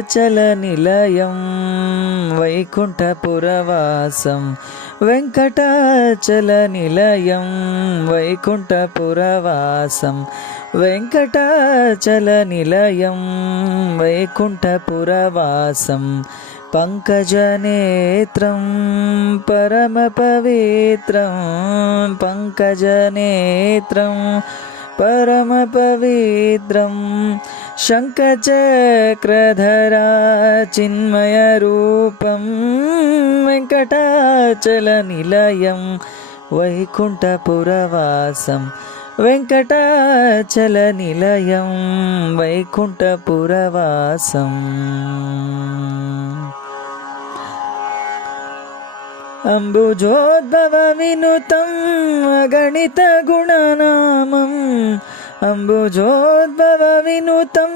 వెంకటాచలనిలయం వైకుంఠపురవాసం వెంకటాచలనిలయం వైకుంఠపురవాసం వెంకటాచలనిలయం వైకుంఠపురవాసం పంకజనేత్రం పరమపవిత్రం పంకజనేత్రం పరమపవిత్రం శంఖచక్రధరా చిన్మయరూపం వెంకటాచలనిలయం వైకుంఠపురవాసం వెంకటాచలనిలయం వైకుంఠపురవాసం అంబుజోద్భవ వినుతం అగణిత గుణనామం అంబుజోద్భవ వినుతం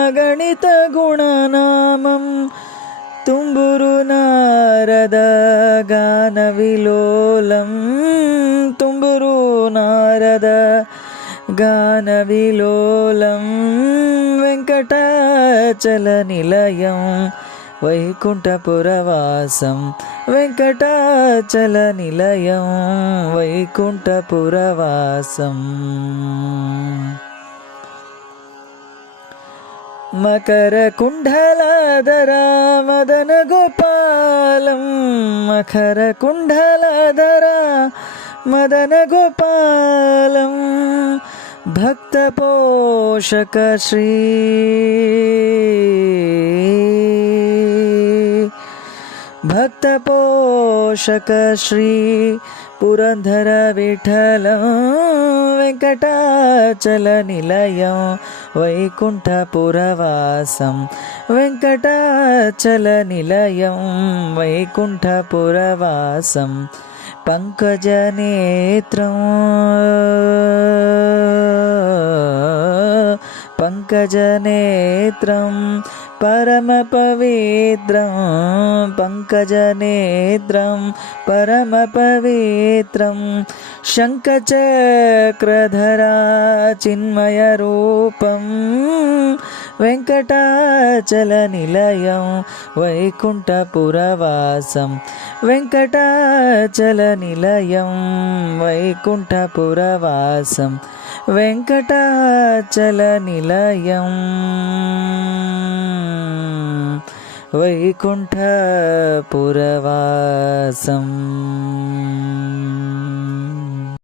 అగణిత గుణనామం తుంబురు నారద గాన విలోలం తుంబురు నారద గాన విలోలం వెంకటాచలనిలయం వైకుంఠపురవాసం వెంకటాచలనిలయం వైకుంఠపురవాసం మకర కుండలాధరా మదన గోపాలం మకర కుండలాధరా మదన గోపాలం భక్త పోషక శ్రీ భక్త పోషక శ్రీ పురంధర విఠలం వెంకటాచలనిలయం వైకుంఠపురవాసం వెంకటాచలనిలయం వైకుంఠపురవాసం పంకజనేత్రం పంకజనేత్రం పరమపవిత్రం పంకజనేత్రం పరమపవిత్రం శంఖచక్రధరా చిన్మయరూపం వెంకటాచలనిలయం వైకుంఠపురవాసం వెంకటాచలనిలయం వైకుంఠపురవాసం వెంకటాచలనిలయం వైకుంఠపురవాసం.